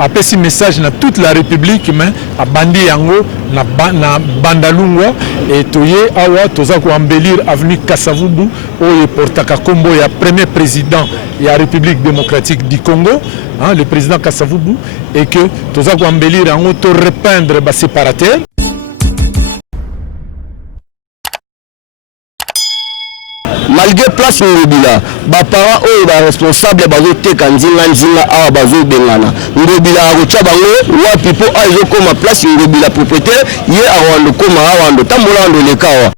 apesi message na toute la République mais a bandi yango na Bandalungwa et toye awa toza ko embellir avenue Kasavubu oyo portaka kombo ya premier président ya République démocratique du Congo, hein, le président Kasavubu, et que toza ko embellir yango to repeindre ba séparateur. Malgré place Ngobila, ba parents eux ba responsable bazo teka nzinga awa bazo bengana. Ngobila akocha bango wa pipo azo koma place Ngobila propriétaire ye awando koma awando tambola ando lekawa.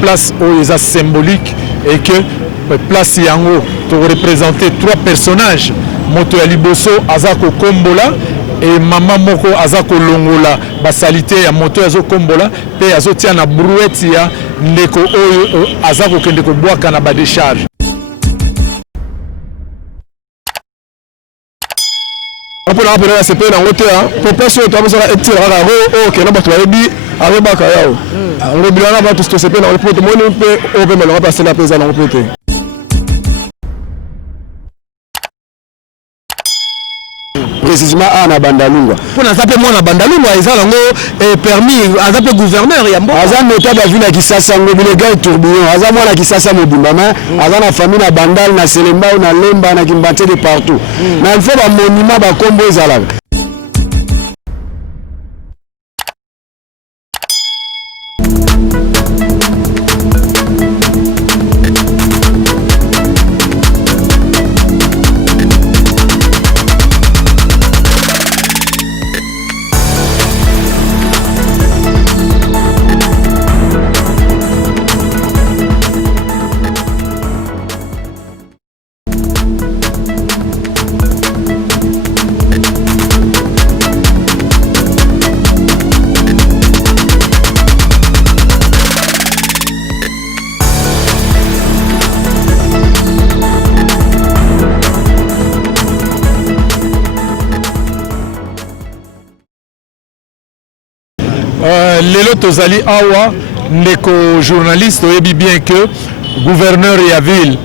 Place oyo symbolique et que place yango to représenter trois personnages, moto ya liboso azako kombola et maman moko azako longola basalité ya moto azo kombola pe azo tia na brouette ya ndeko oyo azako kende ko bwaka na ba décharge. Pour la première c'est pas dans côté hein proportion to abosala etira la ro OK na bato bayebi arobaka yao. Ngobila na bato c'est pas dans le pot moni pe o pe mala passer la pesa na côté. Précisément à na Bandalungwa. Pour na zape moi na Bandalungwa ezala ngo permis azape gouverneur ya mboka. Aza nota ba vila Kisasa ngobile gars tourbillon. Aza moi na Kisasa mobimama, aza na famille na Bandal na Selemba na Lemba na Kimbate de partout. Na il faut ba monument ba kombo ezala. Lelo tozali awa ndeko journaliste oyebi bien que gouverneur ya ville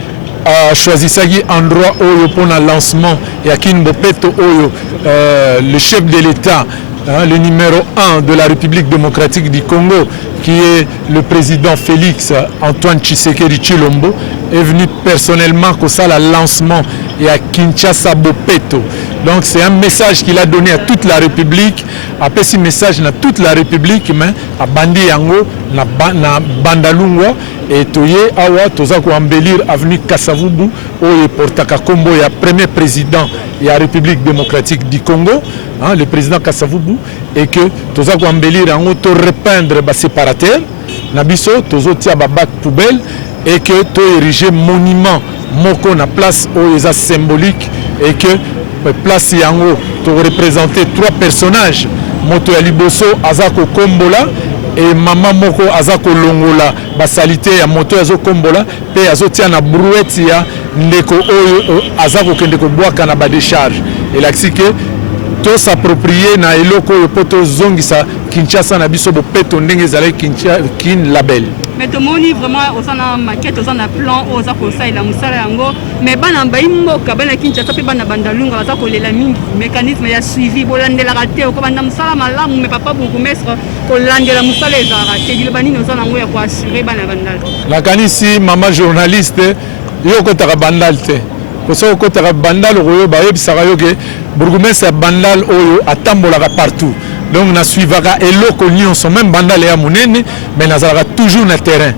a choisi sagi endroit oyo pour le lancement ya Kin Bopeto oyo le chef de l'État, hein, le numéro 1 de la République démocratique du Congo, qui est le président Félix Antoine Tshisekedi Tshilombo, est venu personnellement pour ça le lancement et à Kinshasa Bopeto. Donc c'est un message qu'il a donné à toute la République, après ce message à toute la République, mais à Bandi Yango, na Bandalungwa, et toye awa toza ko embellir avenue Kasavubu oyo portaka kombo ya premier président ya République démocratique du Congo, hein, le président Kasavubu, et que toza ko embellir yango to repeindre ba séparateur na biso tozo tia ba bac poubelle et que to ériger monument moko na place oyo eza symbolique et que place yango to représenter trois personnages, moto ya liboso azako kombola et maman moko azako longola basalité ya moto azo kombola pe azo tia na brouette ya ndeko oyo azako kende ko bwaka na ba décharge et l'axike to s'approprier na eloko oyo poto zongisa Kinshasa na biso Bopeto ndenge ezali Kin label. Mais tout le monde vraiment au na maquette au na plan au za ko ça ila musala yango mais bana mbai mboka bana Kinshasa pe bana Bandalungwa za ko lela mingi mécanisme ya suivi bolandela raté ko banda musala malamu mais papa bourgmestre ko landela musala za raté dile banini au na ngo ya ko assurer bana Bandal. La kanisi mama journaliste yo ko ta Bandal te ko so ko ta Bandal oyo ba yebisaka yo ke bourgmestre Bandal oyo atambolaka partout. Donc na suivaka eloko nyonso même Bandal ya munene mais nazalaka toujours na terrain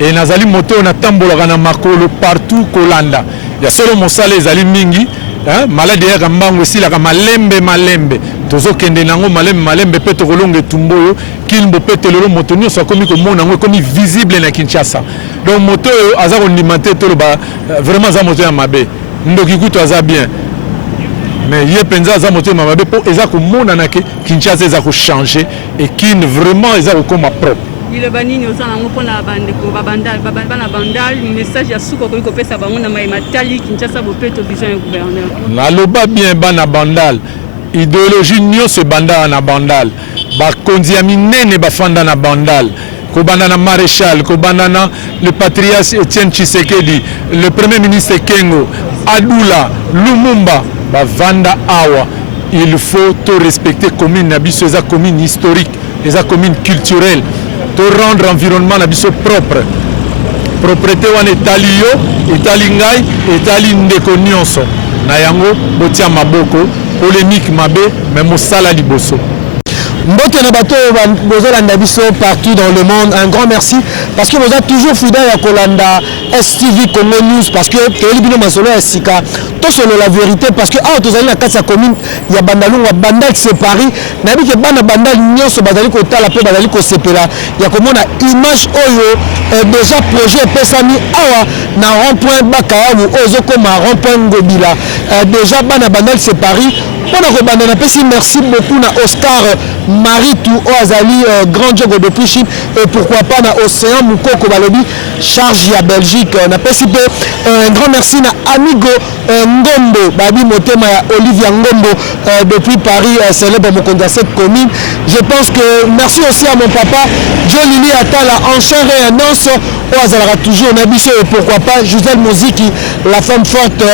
et nazali moto na tambolaka na makolo partout kolanda ya solo mosala ezali mingi, hein, malade ya kambango esilaka malembe tozo kende nango malembe pe tokolonga tumboyo Kin Bopeto lelo moto nyonso akomi komona ngo komi visible na Kinshasa. Donc moto aza kondimante toloba vraiment za moto ya mabe ndoki kuto aza bien. Mais il y a penza za moto mabe po eza ko mona na ke Kinshasa eza ko changer et Kin vraiment eza ko koma propre. Il banini ozana ngo pona bande ko babandal bana bandal message ya suko ko pesa bango na mai matali Kinshasa Bopeto vision ya gouverneur. Na loba bien bana bandal idéologie nyonso banda na bandal ba kondiami nene ba fanda na bandal Kobandana Maréchal, Kobandana le patriarche Etienne Tshisekedi, le premier ministre Kengo, Adoula, Lumumba, Vanda Awa. Il faut tout respecter commune Nabiso, les communes historiques, les communes culturelles, tout rendre l'environnement Nabiso propre. Propriété wan etali yo, etali ngai, etali ndeko nyonso. Na yango botia maboko, polémique mabe, mais mosala liboso. Mbote na bato bozolanda biso partout dans le monde, un grand merci parce que vous êtes toujours fidèle à Kolanda STV Congo News parce que Télébino Masolo et Sika tout solo la vérité parce que ah tozali na kasa commune ya Bandalungwa Bandal séparé na bi ke bana Bandal nyonso bazali ko tala pe bazali ko sepela ya komona image oyo déjà projet pesami awa na rond-point Bakayabu ozo koma rond-point Ngobila déjà bana Bandal séparé Pendant que Bandana Pessi, merci beaucoup à Oscar Maritou Oazali, grand jogo de Chine et pourquoi pas à Océan Moukoko Balobi, charge à Belgique. On a Pessi, un grand merci à Amigo Ngombo, Babi Motema Olivia Ngombo depuis Paris, célèbre Mokonda cette commune. Je pense que merci aussi à mon papa, John Lili Atala, enchère et annonce Oazala toujours, on a dit et pourquoi pas Gisèle Mouziki, la femme forte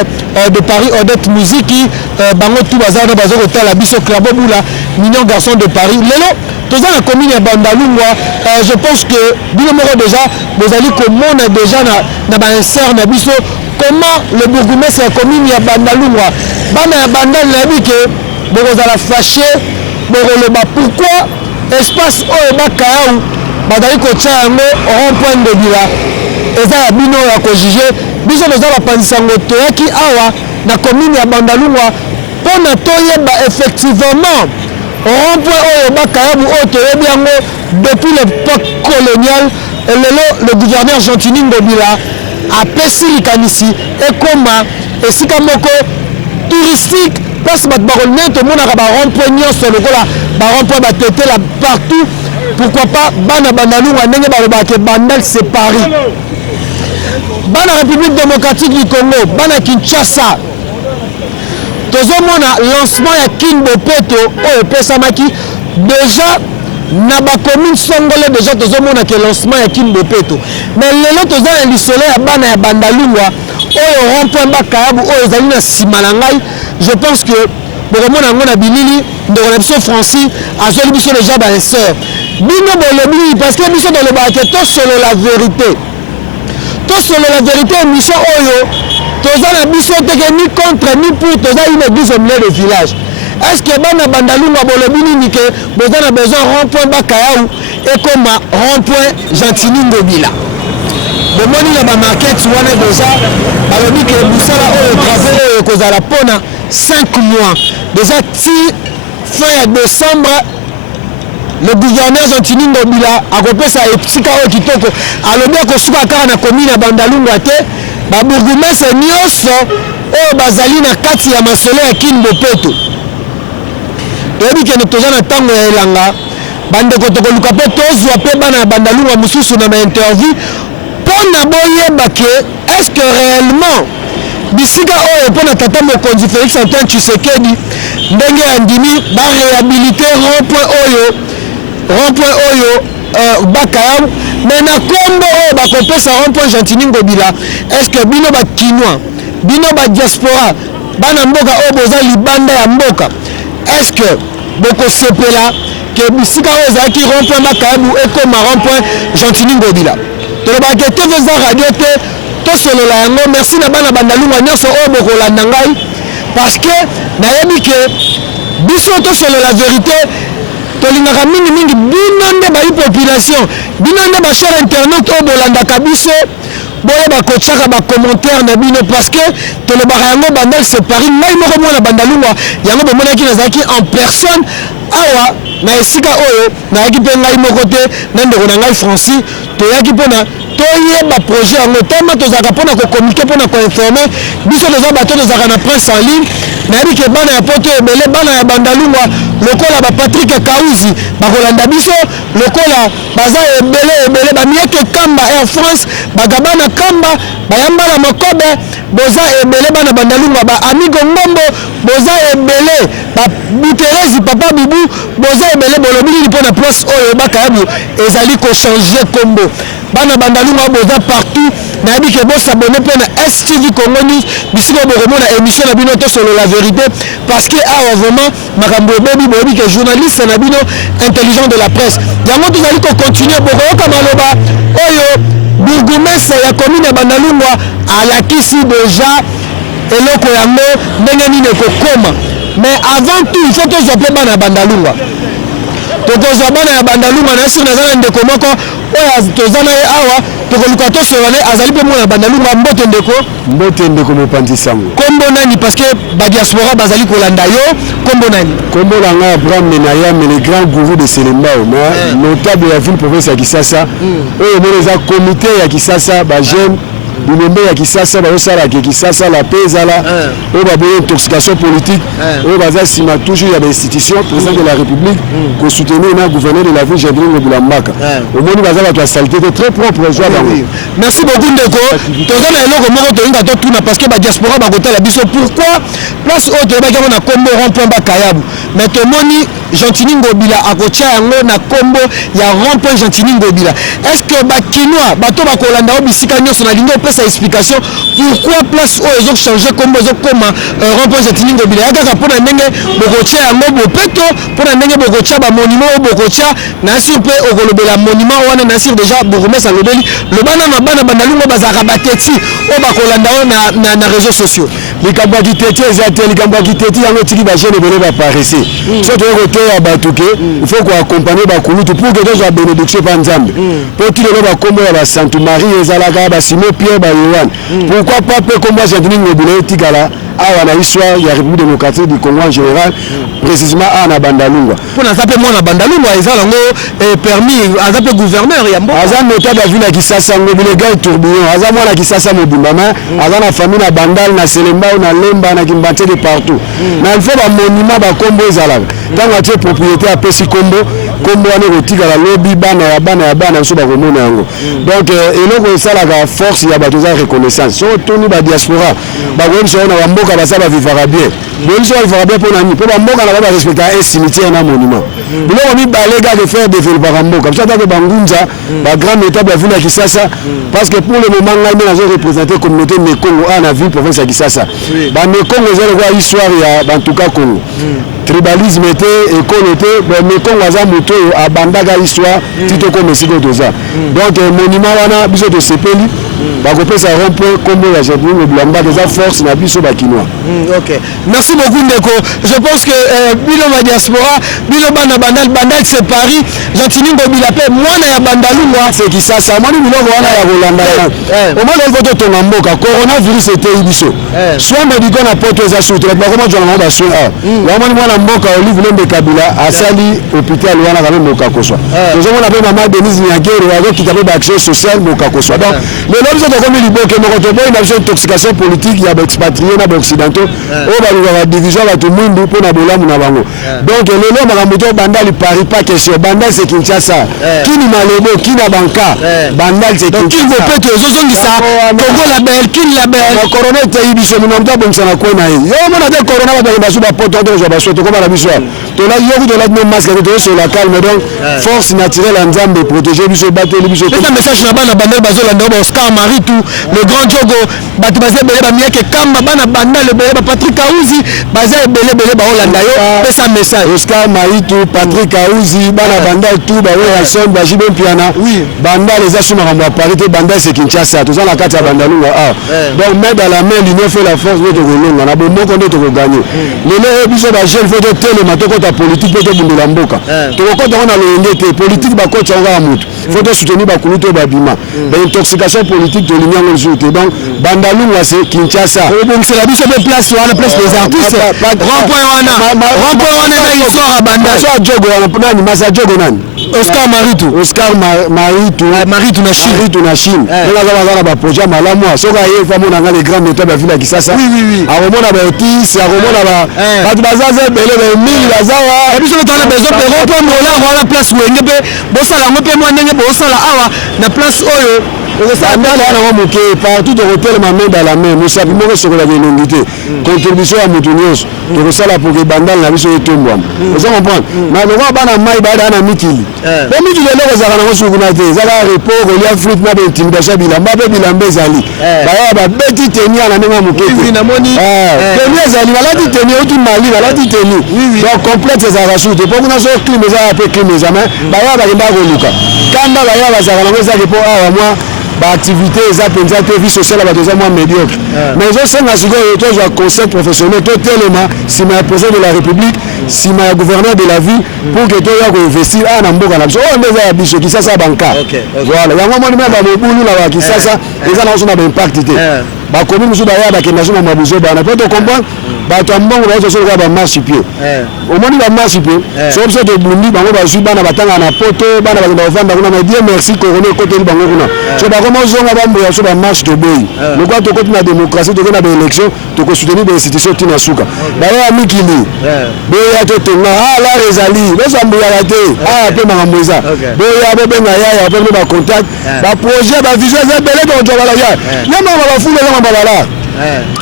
de Paris, Odette Mouziki, Bango Toubaza. La biso Klaboboula, mignon garçon de Paris. Lelo, tous dans la commune à Bandalungwa, je pense que Bilomoro déjà, vous allez comment déjà na bainser na biso comment le bourgmestre de la commune à Bandalungwa. Bana Bandal na bi que vous allez fâcher, pourquoi espace au Bakaou, badali ko tchango rond-point de Bila. Eza ya bino ya ko juger, biso nous allons penser ngo toyaki awa na commune à Bandalungwa. Pour nous effectivement, rond-point au Bakayabu depuis l'époque coloniale, le gouverneur Gentini Ngobila a pessi l'ikanisi et comme et si kamoko touristique place batbarolien tout le monde a rond-point sur le gola rond-point batete là partout pourquoi pas bana bandalou ndenge balobake bandal séparé bana République démocratique du Congo bana Kinshasa tozomona lancement ya Kinbopeto oyo pesamaki déjà na ba commune songole déjà tozomona ke lancement ya Kinbopeto mais lelo tozana lisolo ya bana ya Bandalungwa oyo rond-point Bakayabu oyo ezali na sima na ngai je pense que bokomona ngo na bilili ndeko na biso Francis azoli biso déjà ba sœur bino bolobi parce que biso dolobaka to solo la vérité émission oyo tozana biso teke ni contre ni pour toza une église au milieu de village. Est-ce que bana Bandalungwa bolobi nini ke bozana besoin rond-point Bakayabu et comme rond-point Gentini Ngobila. Bomoni na ba market wana déjà balobi ke busala oyo travel oyo kozala pona 5 mois. Déjà ti fin décembre le gouverneur Gentini Ngobila akopesa etika oyo kitoko alobi akosuka kaka na commune ya Bandalungwa te ba bourgmestre nyonso oyo bazali na kati ya masolo ya Kinbopeto toyebi kende toza na ntango ya elanga bandeko tokoluka mpe tozwa mpe bana ya Bandalungwa mosusu na bainterview mpona boyeba ke est-ce que réellement bisika oyo mpona tata mokonzi Félix Antoine Tshisekedi ndenge ya ndimi baréhabilite rond-point oyo Bakayabu mais na kombo oyo bakopesa rond-point Gentini Ngobila est-ce que bino bakinois bino badiaspora bana mboka oyo boza libanda ya mboka est-ce que bokosepela ke bisika oyo ezalaki rond-point Bakayabu ekoma rond-point Gentini Ngobila tolobaka te eza radio te tosolola yango merci na bana Bandalungwa nyonso oyo bokolanda ngai parce que nayebi ke biso tosolola vérité tolingaka mingi bino nde bayi population bino nde bachère internet oyo bolandaka biso boyeba kotiaka bacommentaire na bino parce que tolobaka yango bandal séparé ngai moko mwana Bandalungwa yango bomonaki nazalaki en personne awa na esika oyo nayaki mpe ngai moko te na ndeko na ngai Francis toyaki mpona toyeba projet yango tellement tozalaka mpona kokommunike mpona koinforme biso toza bato tozalaka na presse en ligne nayebi ke bana ya poto ebele bana ya Bandalungwa lokola Patrick Kauzi bakolanda biso lokola baza ebele bamieke kamba Air France bagabana kamba bayambala mokobe boza ebele bana Bandalungwa ba Amigo Ngombo boza ebele Bouterezi papa Boubou boza ebele bolobili pour la place oyo bakayabu ezali ko changer combo bana bandalunga boza partout na bi ke bo s'abonner pe na STV Congo News bisiko bo remona émission na bino to solo la vérité parce que vraiment makambo bebi bobi que journaliste na bino intelligent de la presse yango tozali ko continuer bo ko maloba oyo bourgmestre ya commune ya bandalungwa alakisi déjà eloko yango ndenge nini kokoma. Mais avant tout, il faut que je appelle Bana Bandalunga. Donc, je Bana Bandalunga, je suis dans un de Komoko, Tozana et Awa, Tokolukato Solane, Azali Pemona Bandalunga, Mbotendeko Mopantisango. Kombo Nani, parce que Badiaspora, Bazali Kolandayo, Kombo Nani. Kombo Langa, Abraham Menaya, mais les grands gourous de Selembao, notable de la ville province à Kisasa, eux, les comité à Kisasa, Bajem. Binombe ya kisasa baosala ke kisasa la pezala o ba boye intoxication politique o baza sima toujours ya institution président de la République ko soutenir na gouverneur de la ville Jadringo Bulambaka au moni baza ba saleté très propre joie bango. Merci beaucoup ndeko tozana eloko moko to inga to tuna parce que ba diaspora ba kota la biso pourquoi place autre ba kama na kombo rond-point ba kayabu mais to moni Gentini Ngobila akocha yango na kombo ya rond-point Gentini Ngobila est-ce que ba kinois bato ba kolanda obisika nyoso na lingo sa explication pourquoi place où ils ont changé comme ils ont comme rond-point Gentini Ngobila yaka pour na ndenge bokocha yango bopeto pour na ndenge bokocha ba monument bokocha na sur pe okolobela monument wana na sur déjà bourgmestre alobeli le bana na bana bandalungo bazaka bateti o ba kolanda na réseaux sociaux likambo kiteti ezate likambo kiteti yango tiki ba jeune bele ba paraissé surtout côté ya batuke il faut ko accompagner ba kulutu pour que déjà bénédiction pa nzambe pour qu'il le ba kombo ya ba Sainte Marie ezalaka ba Simon Pierre ba Yohan pourquoi pas peu comme moi Gentini Ngobila tikala awa na histoire ya République démocratique du Congo en général précisément à na bandalungwa pour na sape moi na bandalungwa ezalongo permis azape gouverneur ya mboka azan notable ya ville ya Kisasa Ngobila gars tourbillon azan moi na Kisasa mobumbama azan na famille na bandal na Selembao na Lemba na Kimbante de partout na il faut ba monument ba kombo ezalaka tant atie propriété à pesi kombo kombo wana kotika la lobby bana ya bana so ba komona yango donc eloko esalaka force ya bato za reconnaissance so toni ba diaspora ba wenso na bamboka basaba vivara bien wenso vivara bien pour nani pour bamboka na ba respecter un cimetière na monument biloko mi balega de faire développer bamboka parce que bangunza ba grand étape ya ville ya Kisasa parce que pour le moment ngai na zo représenter communauté Mekongo na ville province ya Kisasa ba Mekongo zelo kwa histoire ya bantuka Congo tribalisme était école était mais Congo za moto abandaka histoire tito comme siko doza donc monument wana biso de sepeli bakopesa rond-point kombo ya Gentini Ngobila des forces na biso bakinois. OK. Merci beaucoup ndeko. Je pense que bilo ma diaspora, bilo bana bandal c'est Paris, Gentini Ngobila pe mwana ya bandalungwa c'est Kisasa. Mwana biloko wana ya Rolanda. Au moins il faut tonga mboka coronavirus était ibiso. Soit médical na porte za sous traitement comment tu vas soin a. Mwana mboka Olive Lembe Kabila asali hôpital wana kana mboka koswa. Nous avons appelé maman Denise Nyakero avec qui avait d'action sociale mboka koswa. Donc le comme il boke mokotobo une intoxication politique ya expatrié na occidentaux o ba la division la tout monde pour na bolamu na bango donc lelo makambo bandali Paris pas question bandal c'est Kinshasa kini malebo kina banka bandal c'est Kinshasa qui vous peut zozongi ça Congo label kin label corona te biso munamta bonsa na kona yo mona de corona ba ba suba poto to ba soto comme la biso to la yo to la no masque to sur la calme donc force naturelle en Nzambe protéger biso bato biso c'est un message na bana bandal bazola ndo Oscar Marie le grand Diogo bato baza ebele bamiake kamba bana banda lebele ba Patrick Auzi baza ebele ba Holanda yo pesa message Oscar Maitu Patrick Auzi bana banda tout ba Wilson ba Jibe Piana banda les assumer en parité banda c'est Kinshasa tous la carte ya bandalunga donc mais dans la main l'union fait la force de kolonga na bombo ko to gagner lelo biso ba jeune faut de tele matoko ta politique to bundela mboka to ko to na loyenge politique ba ko tshanga mutu faut de soutenir ba kuluto ba bima ba intoxication politique de l'union donc bandalunga c'est Kinshasa donc c'est la biso de place wana place des artistes rond-point wana na histoire banda so jogo wana nani masa jogo nani Oscar Maritu na Chine on a ba projet malamu so ka yefa mona nga les grands méthodes de ville Kisasa aromona ba Otis aromona ba bazaza bele ba mili bazawa biso tona besoin de rond-point mola wana place wenge pe bosala ngope mwa ndenge bosala awa na place oyo bandala wana moke partout tokotelema main dans la main mosapi moko sokolaka elongi te contribution ya motu nyonso tokosala pour que bandala na biso etombwama oza comprendre na lokwa bana mai bada na mikili po mikili eloko ezalaka nango sukuna te ezalaka repos kolia frite na baintimidation bilamba mpe bilamba ezali baya babeti teni ana ndenge ya moke teni ezali balati teni euti mali balati teni donc complexe ezalaka su te mpo kuna so clime ezalaka mpe clime eza mais baya bakendaka koluka kanda baya bazalaka nango ezaki mpo awa mwa baactivité eza mpenza te vie sociale bato eza mwa médiocre mais ezosenga sikoyo tozwa conseil professionnel totelema nsima ya président de la république nsima ya gouverneur de la ville pour que toya koinvestir awa na mboka na biso oyo nde eza ya biso kisasa ya bankar voilà yango moni me bamobulu na bakisasa eza nango so na baimpact te bakomi mosusu baya bakenda so na mabuzo bana mpo tocomprendre bato ya mbongo bazosoloka bamarche pied omoni bamarche pied so biso tobundi bango bazwi bana batangaka na poto bana bakenda kovanda kuna na die merci korona ekoteli bango kuna so bakoma ozonga bamboya so bamarche toboyi lokwa tokoti na démocratie tokoti na baélection tokosoutenir bainstitution tina suka baya mikili boya totonga lar ezali bozambuyaka te mpe makambo eza boya bobenga yaya ope bacontact baprojet bavision eza ebele tokozwakala ya nyamama bafulu ezanga babalar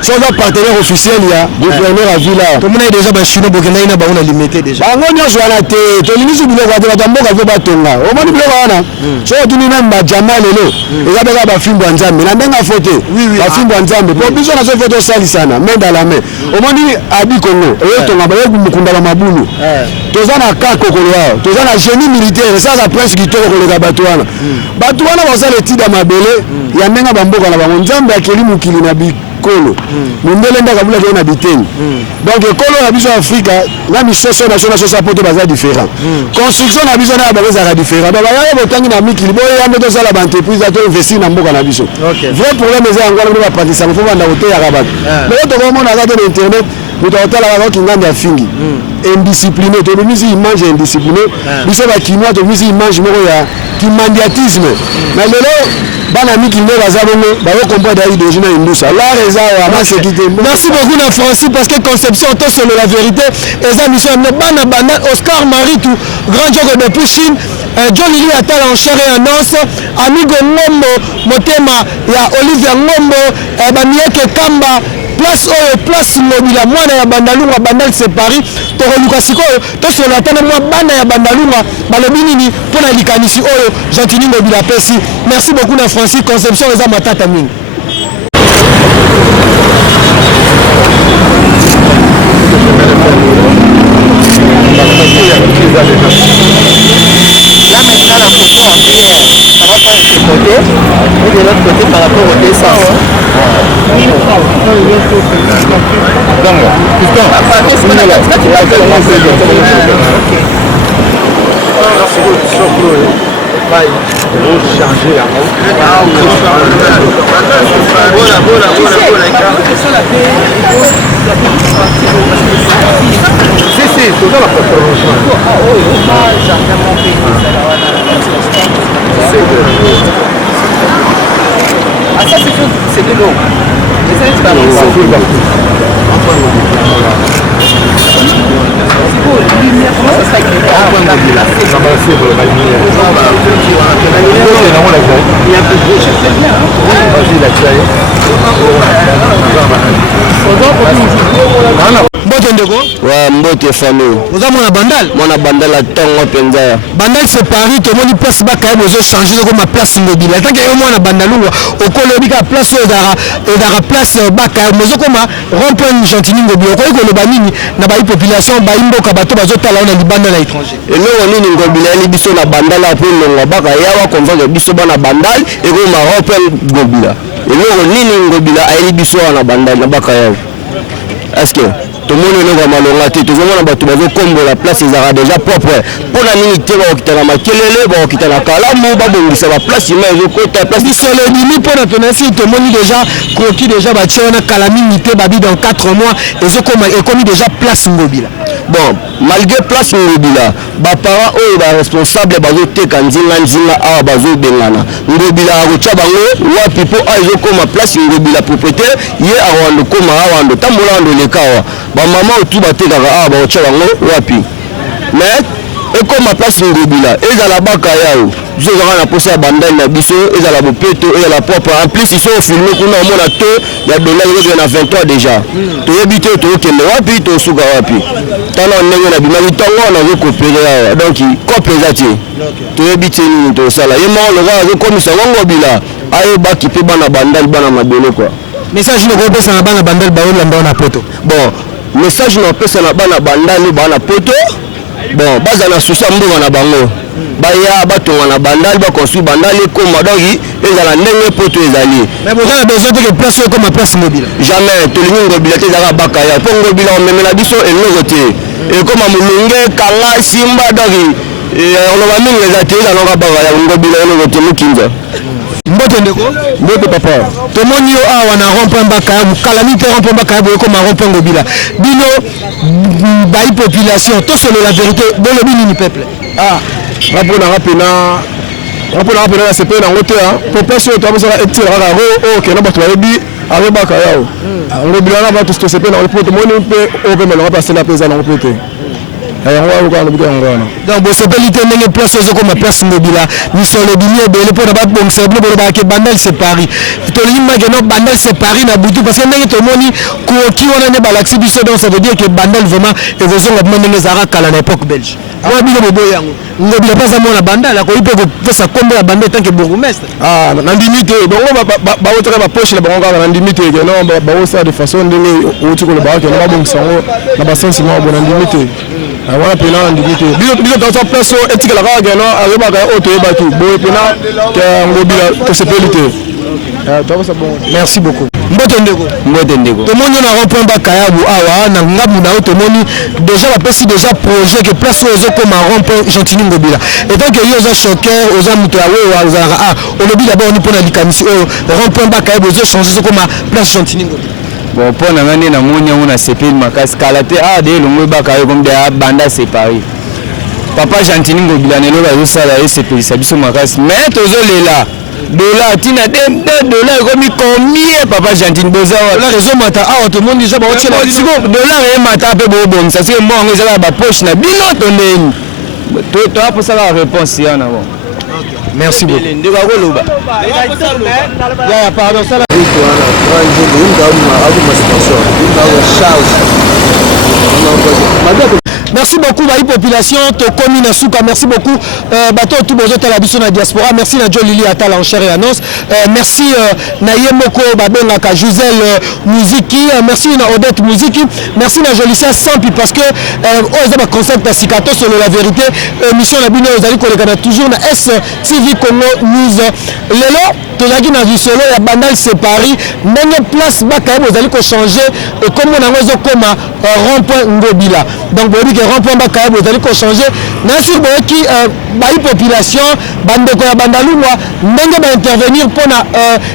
so oza partenaire officiel ya gouverneur ya ville awa tomona déjà bachino bokendaki na bango na limité déjà bango nyonso wana te tolingisi biloko ate bato ya mboka mpe batonga omoni biloko wana so otuni meme bajama lelo eza mpeka bafimbo ya nzambe na ndenge afo te bafimbo ya nzambe mpo biso na so fo tosalisana main dans la main omoni abi congo eyotonga bayekunda bamabulu toza na ka kokolo awa toza na génie militaire esaza prince kitoko koleka bato wana bazala etida mabele ya ndenge bamboka na bango nzambe akeli mokili na kolo mundele ndaka bula ke na biteni donc ekolo na biso Afrika na misoso na sosa poto baza différent construction na biso na bazaka différent donc baya botangi na mikili boye yambe to sala ba entreprise to investir na mboka na biso vrai problème eza yango na ba patisa ko banda hotel ya rabat mais to ko mona za internet mutu atalaka ko kinganda ya fingi indiscipliné to misi image indiscipliné biso ba kinwa to misi image moko ya kimandiatisme na lelo bana mikili ne baza bongo bayo comprendre idéologie na indusa la reza wa masekité. Merci beaucoup na Francis parce que conception to sur la vérité eza mission na bana Oscar Maritou grand jogo de Pushine John Lili atala en chair et en os amigo Ngombo motema ya Olivier Ngombo bamieke Kamba place oyo place Ngobila mwana ya Bandalunga bandal c'est Paris tokoluka sikoyo tosola atana mwa bana ya Bandalunga balobi nini mpona likanisi oyo Gentini Ngobila pesi. Merci beaucoup na Francis conception eza matata mingi. Là maintenant la photo en clair, ça va pas de ce côté et de l'autre côté par rapport au dessin. changer la route. Si, tout ça va faire ah ça c'est de l'eau. C'est pas lumière, comment ça sera éclairé? Ça va suivre la lumière. Il y a un peu de bruit, c'est bien. Vas-y, la taille. Mbote ndeko? Ouais, mbote famille. Vous avez mon bandal? Mon bandal a tant penza. Bandal c'est Paris, tout le monde place bas quand même aux changer comme ma place Ngobila. Tant que moi na bandalou au kolobika place au place bas quand même comme rond-point Gentini Ngobila. Ko ko le banini na ba population ba imboka bato bazotala na libanda na étranger. Et nous on ni Ngobila ni biso na bandal après longa baka yawa convaincre biso bana bandal et ko ma rond-point Ngobila. Et nous on ni Ngobila ayi biso na bandal na baka yawa. Est-ce que tout le monde est malheureux, tout le monde est comme la place est déjà propre. Pour la minute, on quitte la maquillée, on quitte la calamou, on quitte la place, on quitte la place. Sur le limite, pour notre nation, tout le monde déjà croquis déjà, on a calamité, dans 4 mois, et on commis déjà place Ngobila. Bon, malgré place Ngobila, les parents sont responsables de Kanzinga à Bazo Bengana. Ngobila a reçu bango, wa pipo a ils ont comme place Ngobila propriétaire, hier à Wando comme à Wando, tambola Wando les kawa. Ba maman tout baté dans a ba reçu bango wapi. Mais et comme ma place ngobila et za la bakayao je vais na poser bandal na biso et za la bopeto et la propre en plus ils sont filmés qu'on a mona to ya dollar il y en a 23 déjà to yebite to kende wapi to suka wapi tala ndenge na bimali tango na zo coopérer donc copézati to yebite ni to sala yema le va zo comme ça ngobila ayo baki pe bana bandal bana mabele quoi message ne ko pesa na bana bandal ba on na poto bon message na pesa na bana bandal bana poto bon baza na souci mbongo na bango baya batonga na bandal ba construire bandal ko madogi ezala ndenge poto ezali mais vous avez besoin de place comme ma place mobile jamais to lingi ngobila te zaka bakaya po ngobila on memela biso eloko te et comme mulunge kanga simba dogi on va mingi ezati ezala ka bakaya ngobila eloko te mukinza mbote ndeko mbote papa to moni yo awa na rond-point bakaya calamité rond-point bakaya boye comme rond-point ngobila bino bayi population to solo la vérité bolobi nini peuple rapona na sepe na ngote population to abosala etira kaka o kena bato bayebi abe bakayao ngobila na bato to sepe na ngote moni pe o pe melonga pasela peza na ngote te donc bosepelite ndenge place ozo comme place ngobila misolo bini ebele mpo na babongisa bino bolobaka bandal c'est Paris tolingi makeno bandal c'est Paris na butu parce que ndenge tomoni koki wana ne balakisi biso donc ça veut dire que bandal vraiment ekozonga bima ndenge ezalaka kala na époque belge wana bino boboyi yango ngobila mpe aza mona bandal akoki mpe kopesa kombo ya bandal tant que bourgmestre nandimi te bango baotaka bapoche na bango kaka nandimi te keno baosala de façon ndenge outi kolobaka keno babongisa yango na basentiment bo nandimi te wana pena nandimi te biso toza place etikala kaka keno ayebaka oyo toyebaki boye pena ke ngobila tosepeli te merci beaucoup mbote ndeko tomoni na rond-point bakayabu awa na ngabu na tomoni déjà bapesi déjà projet que place ozo comme rond-point Gentini ngobila et donc yo oza choquer oza muto ya wewa ozalaka olobi d'abord on pona likamisi oyo rond-point bakayabu ozo changer comme place Gentini ngobila bon pour na ngani na moni on a sepeli makasi kala te de longo bakayo comme de banda séparé papa Gentini ngobila nelo ba sala sepeli sabiso makasi mais tozolela dollar tina $2 comme combien papa Gentini boza la raison mata tout le monde déjà ba otela dollar et mata pe bo bon ça c'est moi on ezala ba poche na bino to ndeni to pour ça la réponse yana bon merci beaucoup ndeko koloba ya pardon ça merci beaucoup bayi population to komi na suka merci beaucoup bato tout bozo tala biso na diaspora merci na Jo Lili atala en chair et annonce merci na yemoko babengaka Gisèle Muziki merci na Odette Muziki merci na Jolicia Sampi parce que oza ba concept à Sikato sur la vérité émission na bino ozali kolekana toujours na STV Congo News lelo tozaki na visolo ya bandal séparé ndenge place bakayebo ozali ko changer et comme on a comme rond-point ngobila donc bodi que rond-point bakayebo ozali ko changer na sur boki bayi population bandeko ya bandalungwa ndenge ba intervenir pona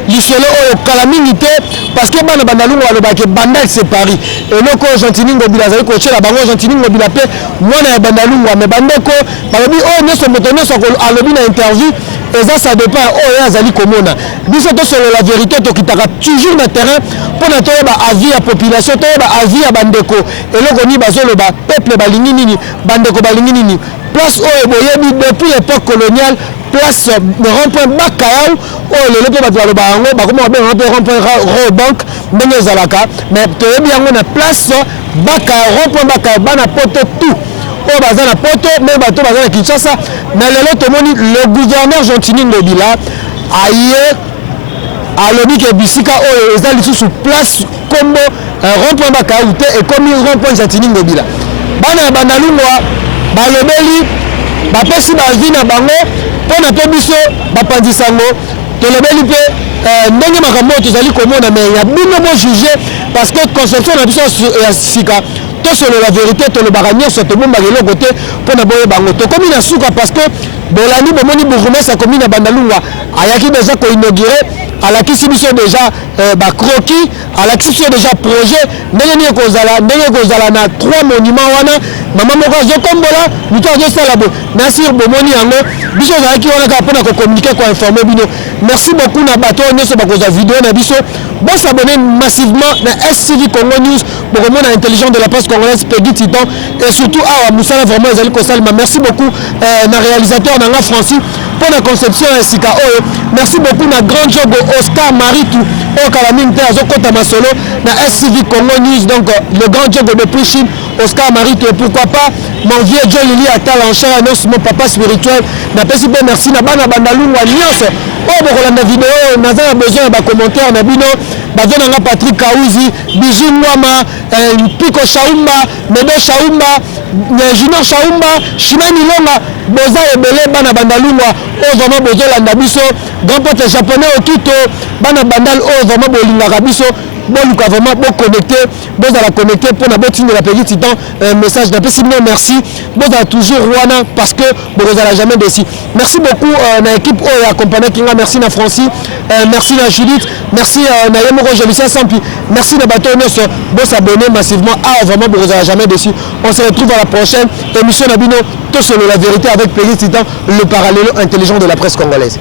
lisolo oyo kala minute parce que bana bandalungwa lobaki bandal séparé et loko Gentini ngobila azali ko chela bango Gentini ngobila pe mwana ya bandalungwa mais bandeko balobi oh neso moto neso alobi na interview et ça dépend oh azali komona biso to solo la vérité to kitaka toujours na terrain pour na toyeba avis ya population toyeba avis ya bandeko eloko ni bazolo ba peuple balingi nini bandeko balingi nini place oyo boyebi depuis l'époque coloniale place rond-point bakayao oyo lelo pe bato baloba yango bakoma ba rond-point bank ndenge ezalaka mais toyebi yango na place bakayao rond-point bakayao bana poto tout oyo baza na poto me bato baza na Kinshasa na lelo tomoni le gouverneur Gentini ngobila aye alobi ke bisika oyo eza lisusu place kombo rond-point bakayao te ekomi rond-point Gentini ngobila bana ya bandalungwa balobeli bapesi bavi na bango mpona mpe biso bapanzisango tolobeli mpe ndenge makambo oyo tozali komona me ya bino bojuge parce que conception na biso ya sika tosolo la vérité tolobaka nyonso tobombaka eloko te mpona boyebango tokomi na suka parce que bolandi bomoni bourgmestre akomi na bandalungwa ayaki deja koinaugure alakisi biso déjà croquis, alakisi biso déjà projet ndenge kozala na 3 monuments wana mama moko azokombola mutu azosala bo nasir bomoni yango biso ozalaki wana kaka mpona kokommunike koinforme bino. Merci beaucoup na bato nyonso bakozwa video na biso bosabone massivement na STV Congo News bokomona intelligent de la presse congolaise Peggy Titan et surtout awa musala vraiment ezali kosalema. Merci beaucoup na réalisateur nanga Francis pour la conception ya sika oyo. Merci beaucoup na grand jogo Oscar Maritou au Kalaminte azokota masolo na STV Congo News, donc le grand jogo de Pushim Oscar Maritou, et pourquoi pas mon vieux John Lili Atal en chair annonce mon papa spirituel na pesi pe. Merci na bana bandalungwa nyonso oyo bokolanda video naza na besoin ya commentaire na bino bazo nanga Patrick Kauzi Bijou Mwama Piko Shaumba Medo Shaumba Junior Shaumba Shimani Longa boza ebele bana bandalungwa oyo vraiment bozolanda biso grand pote japonais okito bana bandal oyo vraiment bolingaka biso boluka vraiment boconnecté bozala connecté mpona botindela Peggy Titan message na pesi bino merci bozala toujours wana parce que bozala jamais déçu. Merci beaucoup na équipe oyo accompagné kinga. Merci na Francis, merci na Judith, merci na Yemoko Jolicia Sampi, merci na bato nyonso bosabonner massivement vraiment bozala jamais déçu. On se retrouve à la prochaine émission na bino to solo la vérité avec Peggy Titan, le parallèle intelligent de la presse congolaise.